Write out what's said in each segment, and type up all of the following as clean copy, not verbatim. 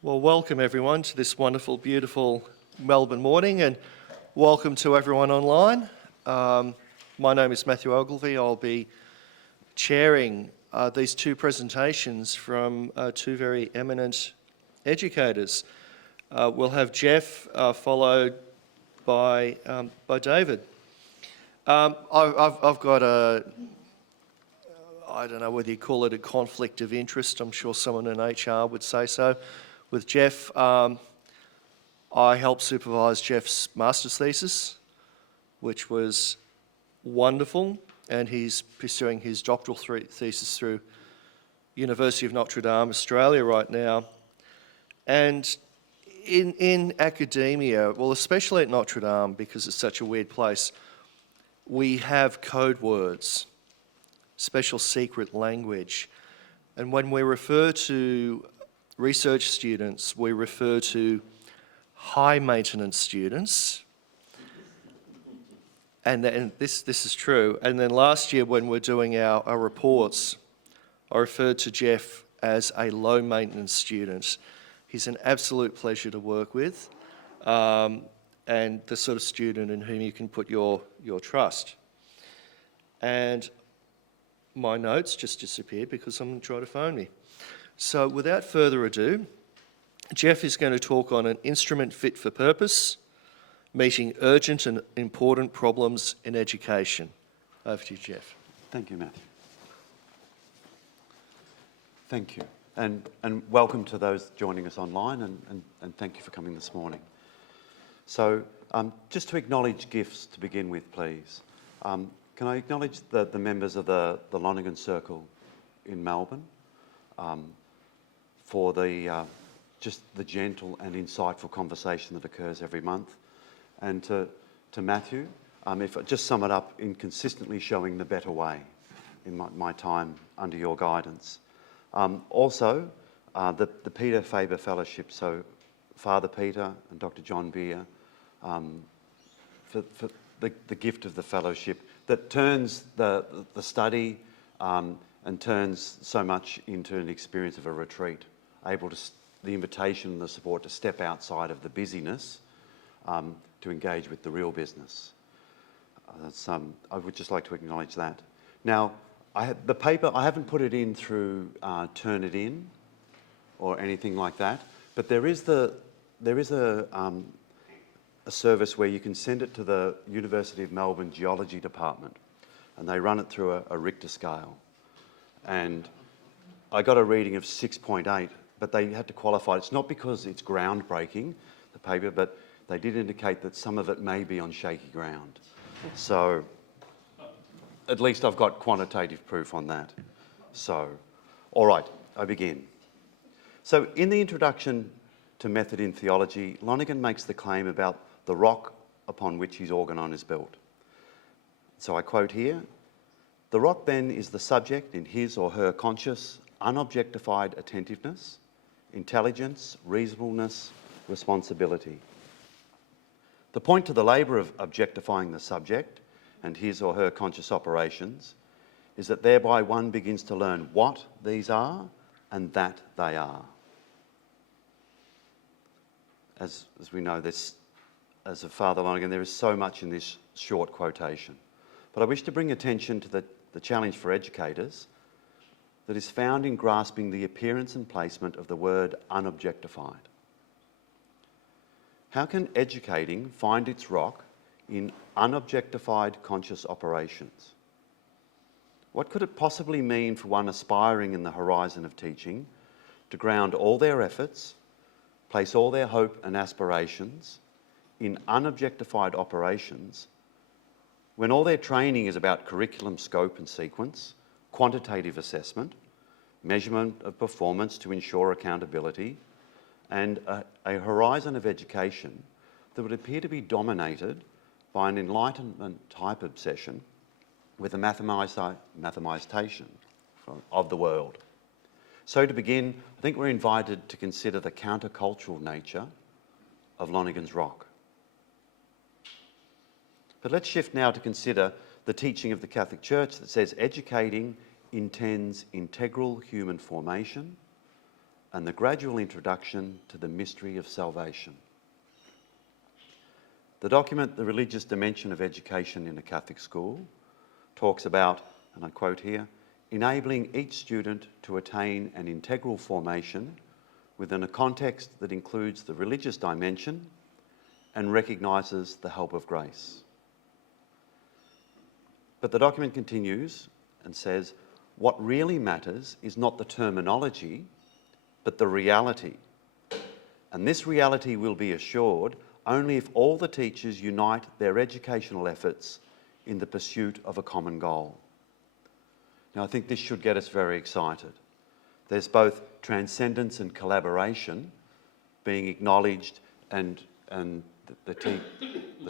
Well, welcome everyone to this wonderful, beautiful Melbourne morning, and welcome to everyone online. My name is Matthew Ogilvie. I'll be chairing these two presentations from two very eminent educators. We'll have Geoff followed by David. I've got I don't know whether you call it a conflict of interest. I'm sure someone in HR would say so. With Geoff, I helped supervise Geoff's master's thesis, which was wonderful, and he's pursuing his doctoral thesis through University of Notre Dame, Australia right now. And in academia, well, especially at Notre Dame, because it's such a weird place, we have code words, special secret language. And when we refer to research students, we refer to high maintenance students. And this is true. And then last year when we're doing our reports, I referred to Geoff as a low maintenance student. He's an absolute pleasure to work with, and the sort of student in whom you can put your trust. And my notes just disappeared because someone tried to phone me. So without further ado, Geoff is going to talk on an instrument fit for purpose, meeting urgent and important problems in education. Over to you, Geoff. Thank you, Matthew. Thank you. And welcome to those joining us online, and thank you for coming this morning. So just to acknowledge gifts to begin with, please. Can I acknowledge the members of the Lonergan Circle in Melbourne for just the gentle and insightful conversation that occurs every month, and to Matthew, if I just sum it up in consistently showing the better way in my time under your guidance. Also, the Peter Faber Fellowship, so Father Peter and Dr. John Beer, for the gift of the fellowship that turns the study and turns so much into an experience of a retreat, able to the invitation and the support to step outside of the busyness to engage with the real business. I would just like to acknowledge that. Now, the paper, I haven't put it in through Turnitin or anything like that, but there is a service where you can send it to the University of Melbourne Geology Department, and they run it through a Richter scale. And I got a reading of 6.8, but they had to qualify. It's not because it's groundbreaking, the paper, but they did indicate that some of it may be on shaky ground. So at least I've got quantitative proof on that. So, all right, I begin. So in the introduction to Method in Theology, Lonergan makes the claim about the rock upon which his organon is built. So I quote here, "The rock then is the subject in his or her conscious, unobjectified attentiveness, intelligence, reasonableness, responsibility. The point to the labour of objectifying the subject and his or her conscious operations is that thereby one begins to learn what these are and that they are." As we know, as of Father Lonergan, there is so much in this short quotation. But I wish to bring attention to the challenge for educators that is found in grasping the appearance and placement of the word unobjectified. How can educating find its rock in unobjectified conscious operations? What could it possibly mean for one aspiring in the horizon of teaching to ground all their efforts, place all their hope and aspirations in unobjectified operations when all their training is about curriculum scope and sequence, quantitative assessment, measurement of performance to ensure accountability, and a horizon of education that would appear to be dominated by an Enlightenment type obsession with the mathematisation of the world? So to begin, I think we're invited to consider the countercultural nature of Lonergan's rock. But let's shift now to consider the teaching of the Catholic Church that says educating intends integral human formation, and the gradual introduction to the mystery of salvation. The document, The Religious Dimension of Education in a Catholic School, talks about, and I quote here, enabling each student to attain an integral formation within a context that includes the religious dimension and recognises the help of grace. But the document continues and says, what really matters is not the terminology, but the reality. And this reality will be assured only if all the teachers unite their educational efforts in the pursuit of a common goal. Now, I think this should get us very excited. There's both transcendence and collaboration being acknowledged, and the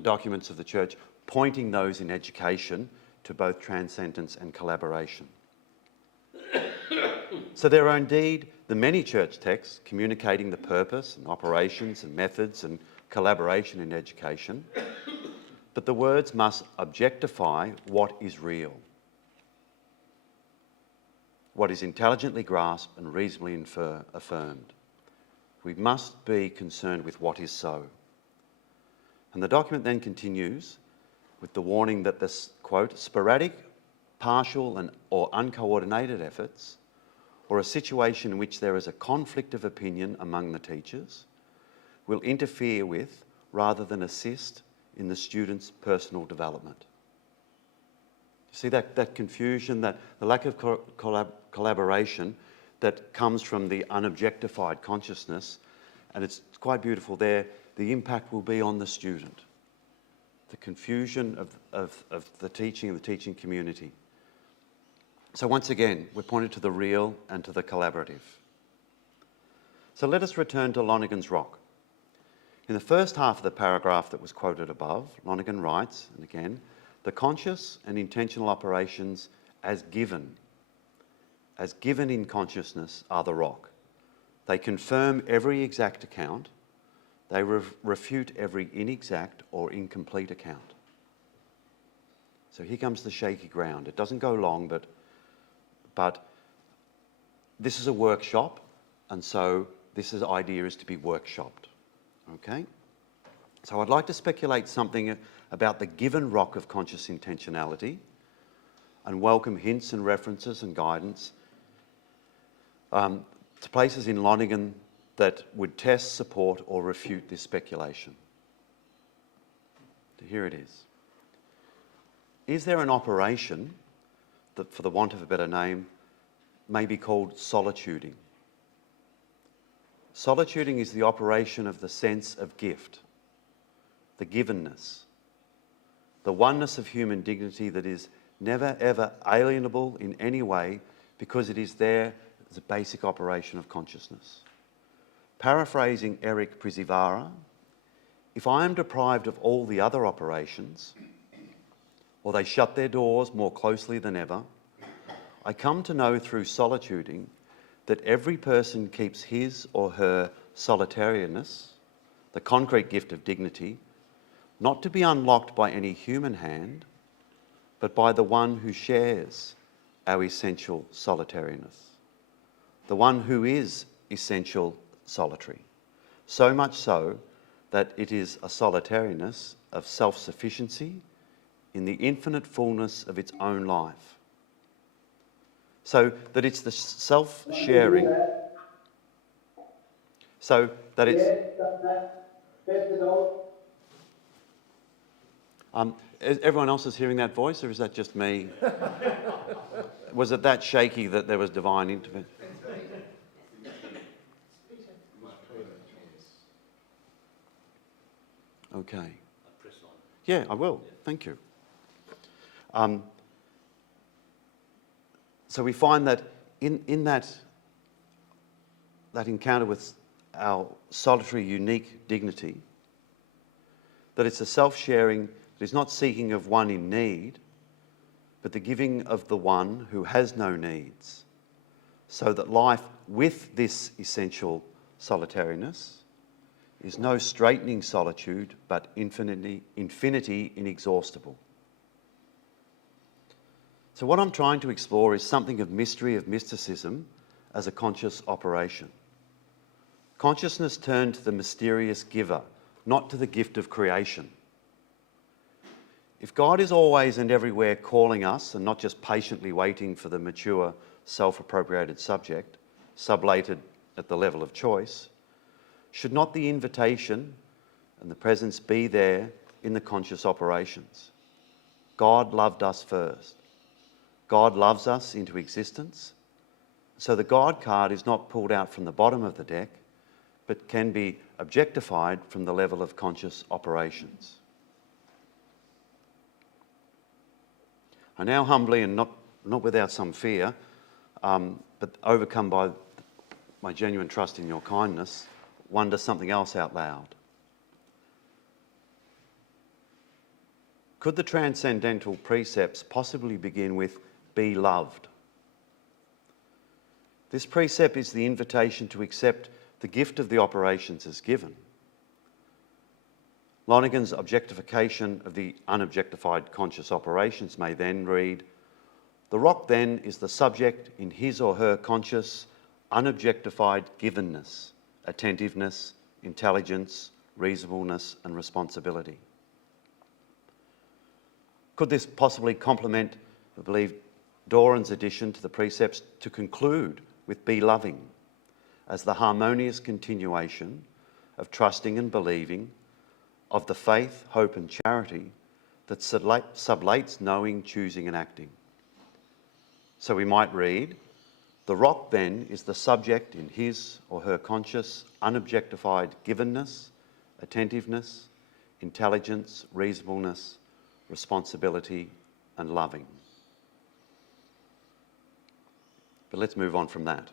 documents of the Church pointing those in education to both transcendence and collaboration. So there are indeed the many church texts communicating the purpose and operations and methods and collaboration in education, but the words must objectify what is real, what is intelligently grasped and reasonably affirmed. We must be concerned with what is so. And the document then continues with the warning that this, quote, sporadic, partial or uncoordinated efforts, or a situation in which there is a conflict of opinion among the teachers, will interfere with rather than assist in the student's personal development. You see that confusion, that the lack of collaboration that comes from the unobjectified consciousness, and it's quite beautiful there, the impact will be on the student. The confusion of the teaching and the teaching community. So once again, we're pointed to the real and to the collaborative. So let us return to Lonergan's rock. In the first half of the paragraph that was quoted above, Lonergan writes, and again, the conscious and intentional operations as given in consciousness are the rock. They confirm every exact account. They refute every inexact or incomplete account. So here comes the shaky ground. It doesn't go long, but this is a workshop, and so this idea is to be workshopped. Okay? So I'd like to speculate something about the given rock of conscious intentionality and welcome hints and references and guidance to places in Lonergan that would test, support, or refute this speculation. Here it is. Is there an operation that, for the want of a better name, may be called solituding? Solituding is the operation of the sense of gift, the givenness, the oneness of human dignity that is never ever alienable in any way because it is there as a basic operation of consciousness. Paraphrasing Eric Prisivara, if I am deprived of all the other operations, or they shut their doors more closely than ever, I come to know through solituding that every person keeps his or her solitarianness, the concrete gift of dignity, not to be unlocked by any human hand, but by the one who shares our essential solitariness, the one who is essential solitary, so much so that it is a solitariness of self-sufficiency in the infinite fullness of its own life. So that it's the self-sharing, so that it's... everyone else is hearing that voice, or is that just me? Was it that shaky that there was divine intervention? Okay. Yeah, I will. Thank you. So we find that in that encounter with our solitary, unique dignity, that it's a self-sharing that is not seeking of one in need, but the giving of the one who has no needs, so that life with this essential solitariness is no straightening solitude, but infinity inexhaustible. So what I'm trying to explore is something of mystery, of mysticism, as a conscious operation. Consciousness turned to the mysterious giver, not to the gift of creation. If God is always and everywhere calling us and not just patiently waiting for the mature, self-appropriated subject, sublated at the level of choice, should not the invitation and the presence be there in the conscious operations? God loved us first. God loves us into existence. So the God card is not pulled out from the bottom of the deck, but can be objectified from the level of conscious operations. I now humbly and not without some fear, but overcome by my genuine trust in your kindness, wonder something else out loud. Could the transcendental precepts possibly begin with "be loved"? This precept is the invitation to accept the gift of the operations as given. Lonergan's objectification of the unobjectified conscious operations may then read, "The rock then is the subject in his or her conscious, unobjectified givenness, attentiveness, intelligence, reasonableness and responsibility." Could this possibly complement, I believe, Doran's addition to the precepts to conclude with "be loving" as the harmonious continuation of trusting and believing, of the faith, hope and charity that sublates knowing, choosing and acting? So we might read, "The rock then is the subject in his or her conscious, unobjectified givenness, attentiveness, intelligence, reasonableness, responsibility and loving." But let's move on from that.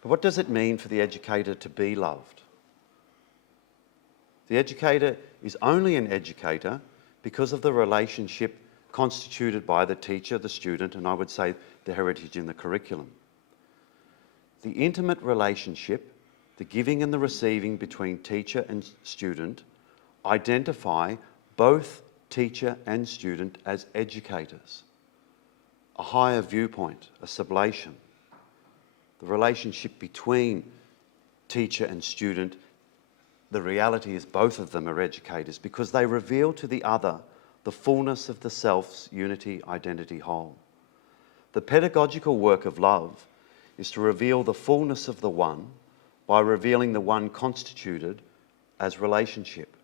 But what does it mean for the educator to be loved? The educator is only an educator because of the relationship constituted by the teacher, the student, and I would say the heritage in the curriculum. The intimate relationship, the giving and the receiving between teacher and student, identify both teacher and student as educators. A higher viewpoint, a sublation. The relationship between teacher and student, the reality is both of them are educators because they reveal to the other the fullness of the self's unity, identity, whole. The pedagogical work of love is to reveal the fullness of the one by revealing the one constituted as relationship.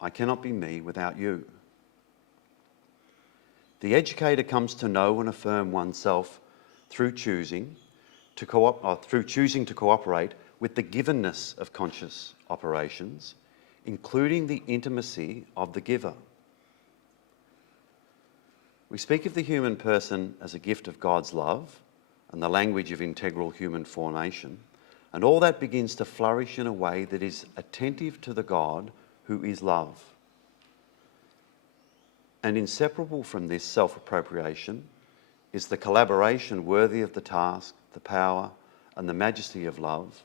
I cannot be me without you. The educator comes to know and affirm oneself through choosing to cooperate with the givenness of conscious operations, including the intimacy of the giver. We speak of the human person as a gift of God's love and the language of integral human formation, and all that begins to flourish in a way that is attentive to the God who is love. And inseparable from this self-appropriation is the collaboration worthy of the task, the power and the majesty of love.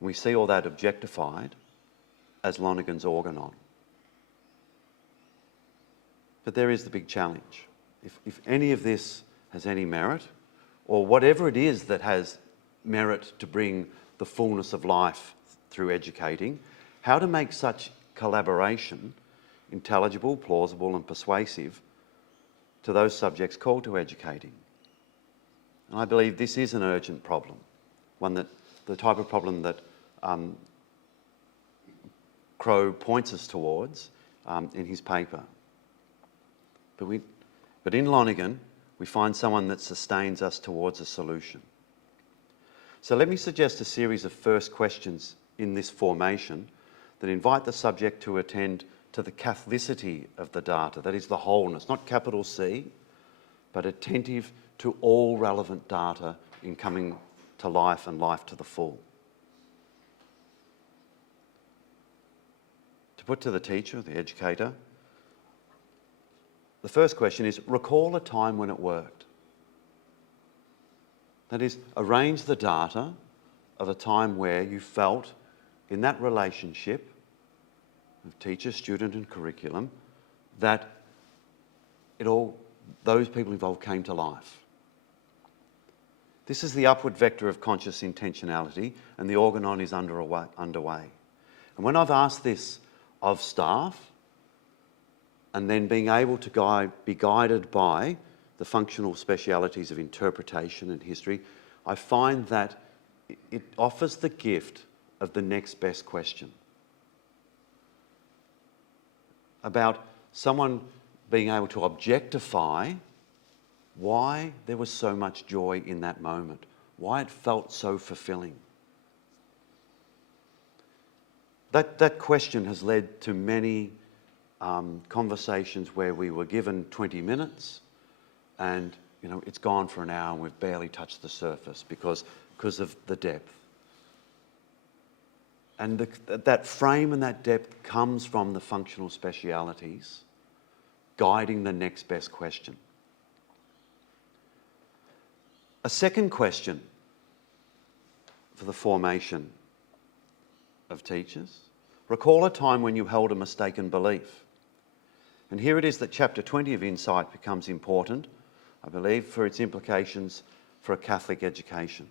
We see all that objectified as Lonergan's organon. But there is the big challenge. If any of this has any merit, or whatever it is that has merit to bring the fullness of life through educating, how to make such collaboration intelligible, plausible and persuasive to those subjects called to educating. And I believe this is an urgent problem, the type of problem that Crowe points us towards in his paper. But in Lonergan, we find someone that sustains us towards a solution. So let me suggest a series of first questions in this formation that invite the subject to attend to the Catholicity of the data, that is the wholeness, not capital C, but attentive to all relevant data in coming to life and life to the full. To put to the teacher, the educator, the first question is, recall a time when it worked. That is, arrange the data of a time where you felt in that relationship of teacher, student and curriculum that those people involved came to life. This is the upward vector of conscious intentionality, and the organon is underway. And when I've asked this of staff, and then being able to be guided by the functional specialities of interpretation and history, I find that it offers the gift of the next best question. About someone being able to objectify why there was so much joy in that moment, why it felt so fulfilling. That question has led to many conversations where we were given 20 minutes and it's gone for an hour and we've barely touched the surface because of the depth. And that frame and that depth comes from the functional specialities guiding the next best question. A second question for the formation of teachers: recall a time when you held a mistaken belief. And here it is that chapter 20 of Insight becomes important, I believe, for its implications for a Catholic education.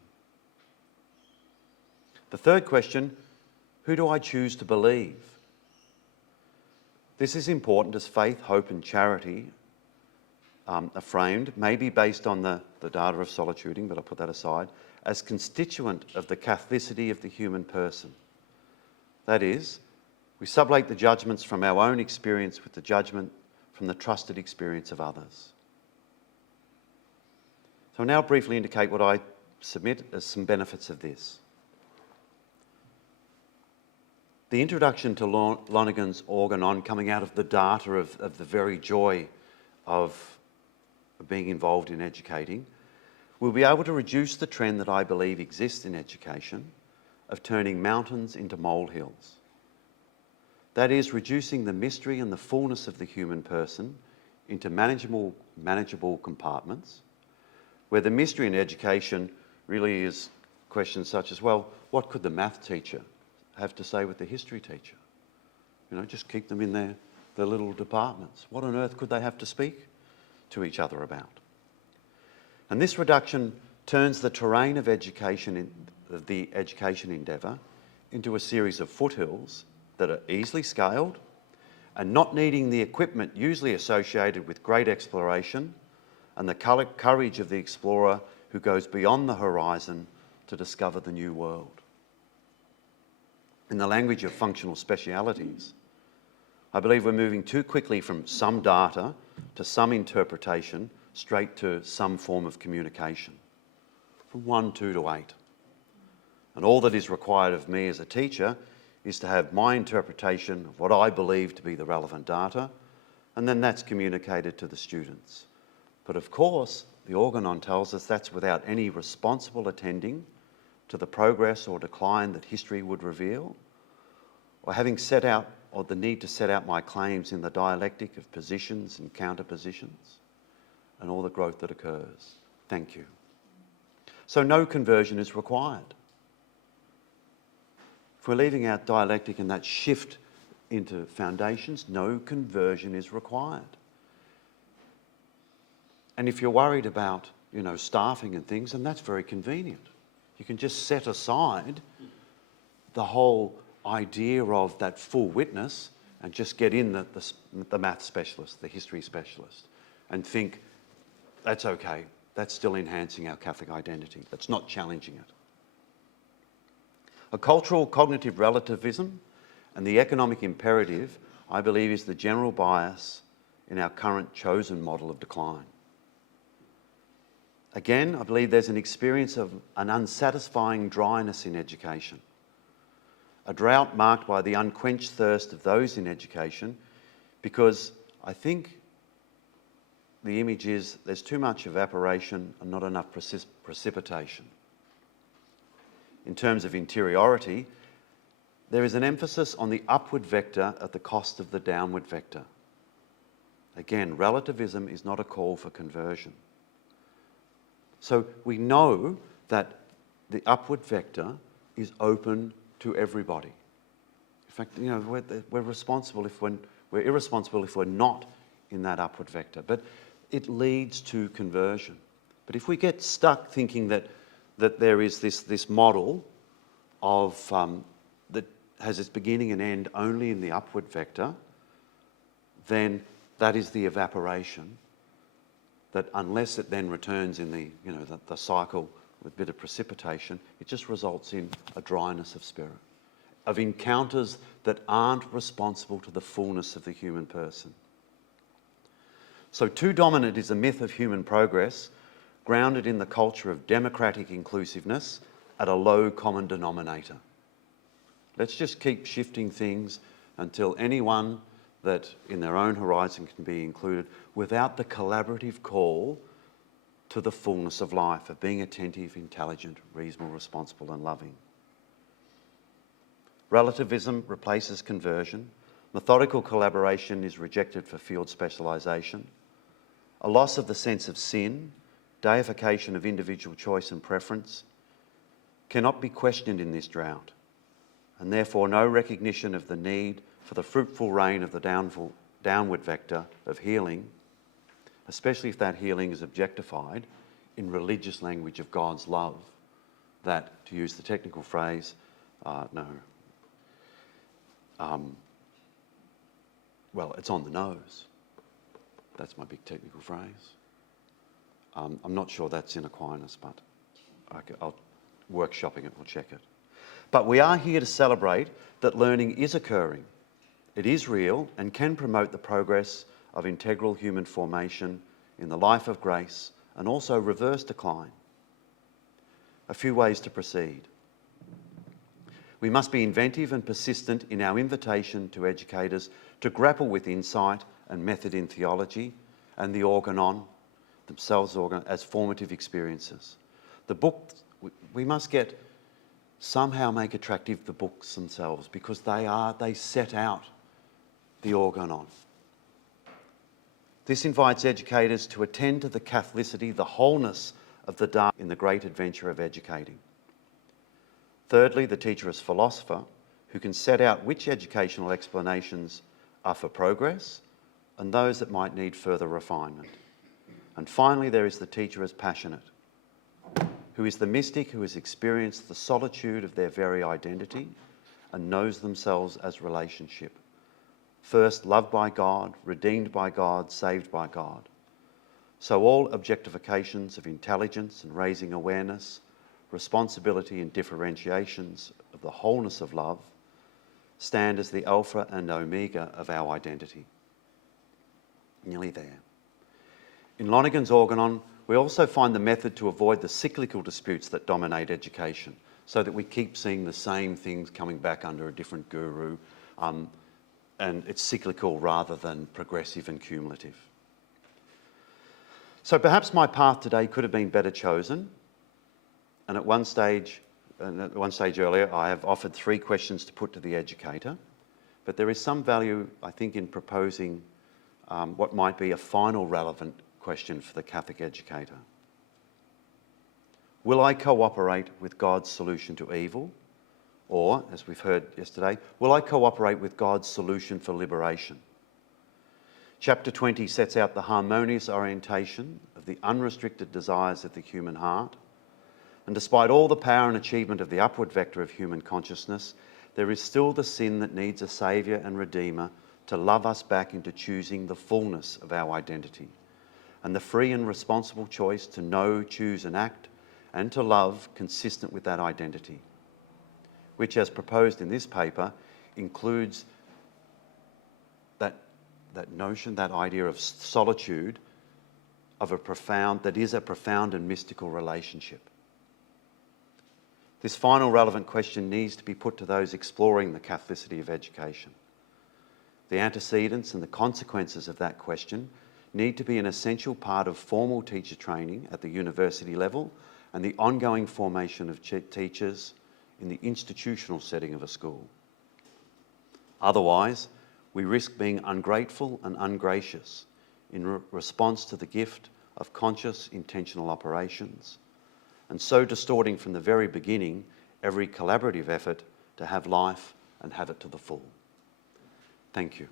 The third question: who do I choose to believe? This is important as faith, hope and charity are framed, maybe based on the data of solituding, but I'll put that aside, as constituent of the Catholicity of the human person. That is, we sublate the judgments from our own experience with the judgment from the trusted experience of others. So I'll now briefly indicate what I submit as some benefits of this. The introduction to Lonergan's organon, coming out of the data of the very joy of being involved in educating, will be able to reduce the trend that I believe exists in education of turning mountains into molehills. That is, reducing the mystery and the fullness of the human person into manageable compartments, where the mystery in education really is questions such as, well, what could the math teacher have to say with the history teacher? Just keep them in their little departments. What on earth could they have to speak to each other about? And this reduction turns the terrain of education, of the education endeavour, into a series of foothills that are easily scaled and not needing the equipment usually associated with great exploration and the courage of the explorer who goes beyond the horizon to discover the new world. In the language of functional specialities, I believe we're moving too quickly from some data to some interpretation straight to some form of communication, from 1, 2 to 8. And all that is required of me as a teacher is to have my interpretation of what I believe to be the relevant data, and then that's communicated to the students. But of course, the organon tells us that's without any responsible attending to the progress or decline that history would reveal, or having set out, or the need to set out my claims in the dialectic of positions and counterpositions, and all the growth that occurs. Thank you. So no conversion is required. If we're leaving out dialectic and that shift into foundations, no conversion is required. And if you're worried about, staffing and things, then that's very convenient. You can just set aside the whole idea of that full witness and just get in the math specialist, the history specialist, and think, that's okay. That's still enhancing our Catholic identity. That's not challenging it. A cultural cognitive relativism and the economic imperative, I believe, is the general bias in our current chosen model of decline. Again, I believe there's an experience of an unsatisfying dryness in education, a drought marked by the unquenched thirst of those in education, because I think the image is there's too much evaporation and not enough precipitation. In terms of interiority, there is an emphasis on the upward vector at the cost of the downward vector. Again, relativism is not a call for conversion. So we know that the upward vector is open to everybody. In fact, we're responsible if we're irresponsible if we're not in that upward vector. But it leads to conversion. But if we get stuck thinking that that there is this model of that has its beginning and end only in the upward vector, then that is the evaporation. That unless it then returns in the cycle with a bit of precipitation, it just results in a dryness of spirit, of encounters that aren't responsible to the fullness of the human person. So too dominant is a myth of human progress, grounded in the culture of democratic inclusiveness at a low common denominator. Let's just keep shifting things until anyone that in their own horizon can be included, without the collaborative call to the fullness of life, of being attentive, intelligent, reasonable, responsible and loving. Relativism replaces conversion. Methodical collaboration is rejected for field specialisation. A loss of the sense of sin, deification of individual choice and preference, cannot be questioned in this drought, and therefore no recognition of the need for the fruitful rain of the downward vector of healing, especially if that healing is objectified in religious language of God's love, that, to use the technical phrase, it's on the nose. That's my big technical phrase. I'm not sure that's in Aquinas, but I'll workshopping it, we'll check it. But we are here to celebrate that learning is occurring. It is real and can promote the progress of integral human formation in the life of grace and also reverse decline. A few ways to proceed. We must be inventive and persistent in our invitation to educators to grapple with insight and method in theology and the organon themselves as formative experiences. The book, we must somehow make attractive the books themselves, because they set out the organon. This invites educators to attend to the Catholicity, the wholeness of the Dharma in the great adventure of educating. Thirdly, the teacher is philosopher who can set out which educational explanations are for progress and those that might need further refinement. And finally, there is the teacher as passionate, who is the mystic who has experienced the solitude of their very identity and knows themselves as relationship. First, loved by God, redeemed by God, saved by God. So all objectifications of intelligence and raising awareness, responsibility and differentiations of the wholeness of love stand as the alpha and omega of our identity. Nearly there. In Lonergan's organon, we also find the method to avoid the cyclical disputes that dominate education, so that we keep seeing the same things coming back under a different guru, and it's cyclical rather than progressive and cumulative. So perhaps my path today could have been better chosen, and at one stage earlier, I have offered 3 questions to put to the educator, but there is some value, I think, in proposing what might be a final relevant question for the Catholic educator. Will I cooperate with God's solution to evil? Or, as we've heard yesterday, will I cooperate with God's solution for liberation? Chapter 20 sets out the harmonious orientation of the unrestricted desires of the human heart. And despite all the power and achievement of the upward vector of human consciousness, there is still the sin that needs a saviour and redeemer to love us back into choosing the fullness of our identity, and the free and responsible choice to know, choose and act, and to love consistent with that identity, which, as proposed in this paper, includes that notion, that idea of solitude, that is a profound and mystical relationship. This final relevant question needs to be put to those exploring the Catholicity of education. The antecedents and the consequences of that question need to be an essential part of formal teacher training at the university level and the ongoing formation of teachers in the institutional setting of a school. Otherwise, we risk being ungrateful and ungracious in response to the gift of conscious, intentional operations, and so distorting from the very beginning every collaborative effort to have life and have it to the full. Thank you.